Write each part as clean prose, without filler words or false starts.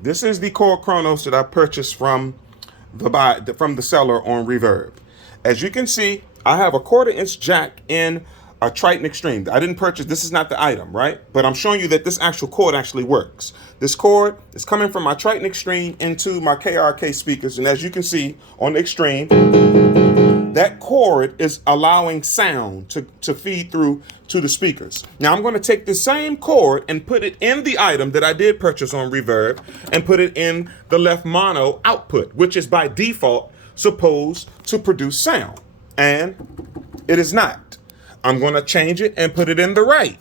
This is the Korg Kronos that I purchased from the seller on Reverb. As you can see, I have a 1/4" jack in a Triton Extreme. I didn't purchase, this is not the item, right? But I'm showing you that this actual cord actually works. This cord is coming from my Triton Extreme into my KRK speakers. And as you can see on the Extreme, that cord is allowing sound to feed through to the speakers. Now I'm going to take the same cord and put it in the item that I did purchase on Reverb and put it in the left mono output, which is by default supposed to produce sound. And it is not. I'm going to change it and put it in the right,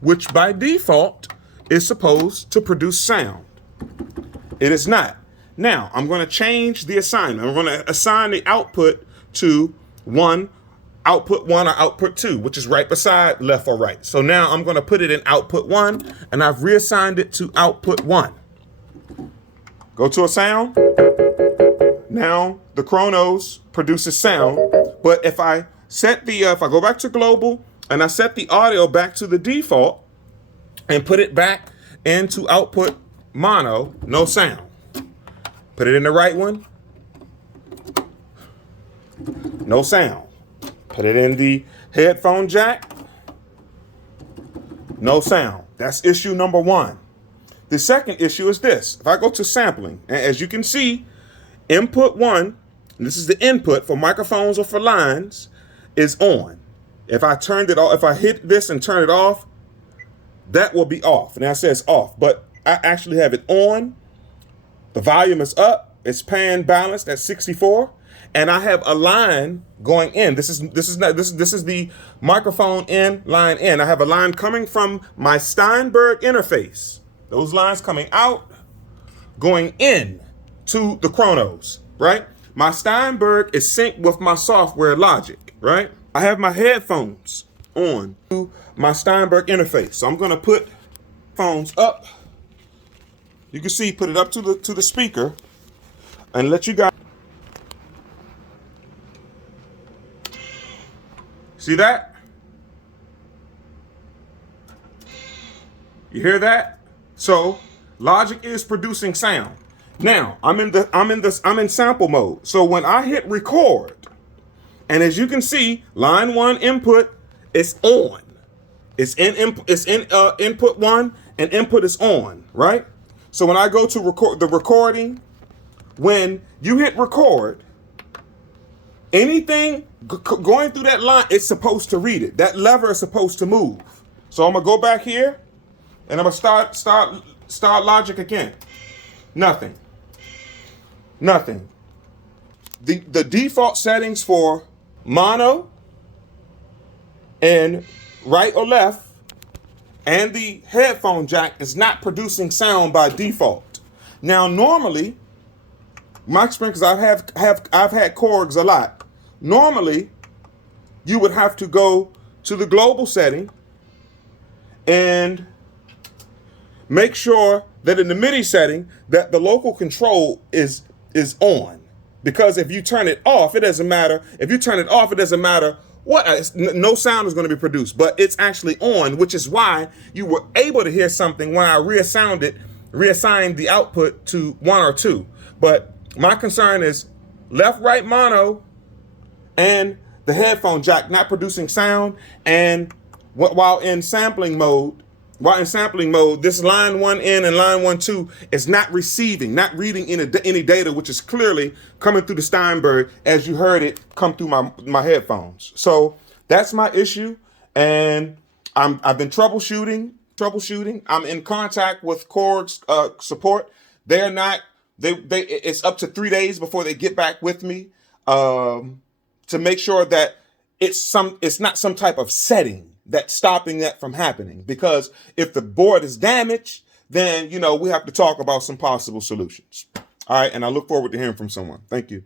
which by default is supposed to produce sound. It is not. Now I'm going to change the assignment. I'm going to assign the output to output 1 or output 2, which is right beside left or right. So now I'm going to put it in output 1, and I've reassigned it to output 1. Go to a sound. Now the Kronos produces sound, but if I set the if I go back to global and I set the audio back to the default and put it back into output mono, no sound. Put it in the right one, no sound. Put it in the headphone jack, no sound. That's issue number 1. The second issue is this. If I go to sampling, and as you can see, input 1, and this is the input for microphones or for lines, is on. If I turned it off, if I hit this and turn it off, that will be off. Now it says off, but I actually have it on. The volume is up. It's pan balanced at 64. And I have a line going in. This is the microphone in, line in. I have a line coming from my Steinberg interface. Those lines coming out, going in to the Kronos, right? My Steinberg is synced with my software Logic, right? I have my headphones on to my Steinberg interface. So I'm gonna put phones up. You can see, put it up to the speaker and let you guys see that? You hear that? So Logic is producing sound. Now I'm in sample mode. So when I hit record, and as you can see, line 1 input is on. It's in input 1 and input is on, right? So when I go to record the recording, when you hit record, anything going through that line, it's supposed to read it. That lever is supposed to move. So I'm gonna go back here and I'm gonna start Logic again. Nothing. Nothing. The default settings for mono and right or left and the headphone jack is not producing sound by default. Now normally, my experience, because I've had Korgs a lot. Normally, you would have to go to the global setting and make sure that in the MIDI setting that the local control is on. Because if you turn it off, it doesn't matter. If you turn it off, it doesn't matter what. No sound is going to be produced, but it's actually on, which is why you were able to hear something when I reassigned the output to 1 or 2. But my concern is left, right mono and the headphone jack not producing sound. And while in sampling mode, this line 1 in and line 1 2 is not receiving, not reading any data, which is clearly coming through the Steinberg as you heard it come through my headphones. So that's my issue. And I've been troubleshooting. I'm in contact with Korg's support. They're not. It's up to 3 days before they get back with me to make sure that it's not some type of setting that's stopping that from happening. Because if the board is damaged, then we have to talk about some possible solutions. All right, and I look forward to hearing from someone. Thank you.